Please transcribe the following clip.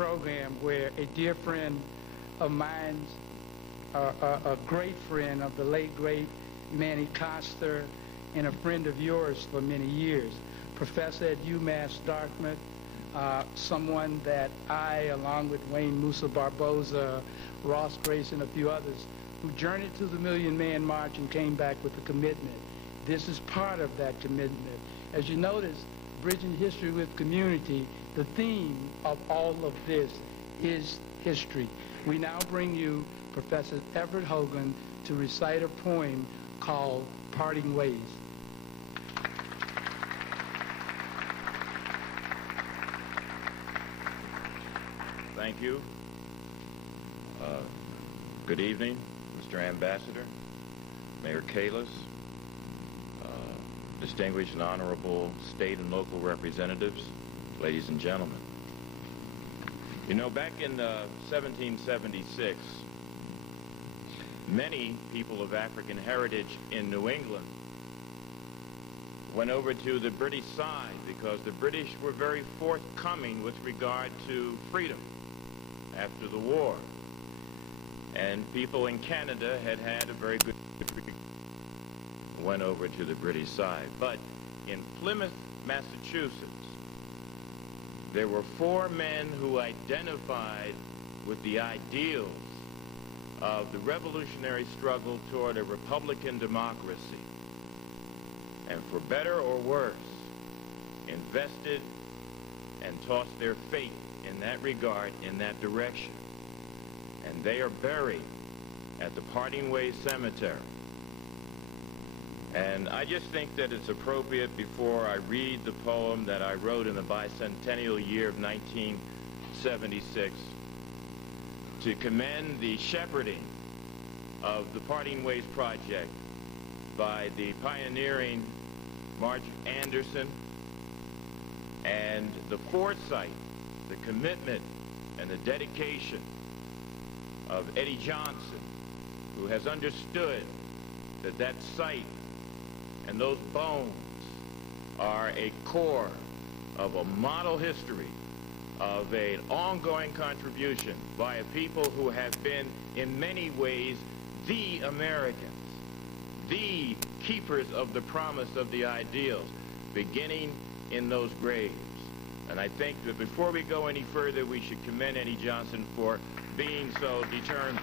program where a dear friend of mine, a great friend of the late, great Manny Coster, and a friend of yours for many years, professor at UMass Dartmouth, someone that I, along with Wayne Musa Barboza, Ross Grace, and a few others, who journeyed to the Million Man March and came back with a commitment. This is part of that commitment. As you notice, Bridging History with Community, the theme of all of this is history. We now bring you Professor Everett Hogan to recite a poem called Parting Ways. Thank you. Good evening, Mr. Ambassador, Mayor Kalis, distinguished and honorable state and local representatives, ladies and gentlemen. You know, back in 1776, many people of African heritage in New England went over to the British side because the British were very forthcoming with regard to freedom after the war. And people in Canada had a very good went over to the British side. But in Plymouth, Massachusetts, there were 4 men who identified with the ideals of the revolutionary struggle toward a Republican democracy, and for better or worse, invested and tossed their fate in that regard, in that direction. And they are buried at the Parting Ways Cemetery. And I just think that it's appropriate, before I read the poem that I wrote in the bicentennial year of 1976, to commend the shepherding of the Parting Ways project by the pioneering Marge Anderson, and the foresight, the commitment, and the dedication of Eddie Johnson, who has understood that that site and those bones are a core of a model history of an ongoing contribution by a people who have been, in many ways, the Americans, the keepers of the promise of the ideals, beginning in those graves. And I think that before we go any further, we should commend Eddie Johnson for being so determined.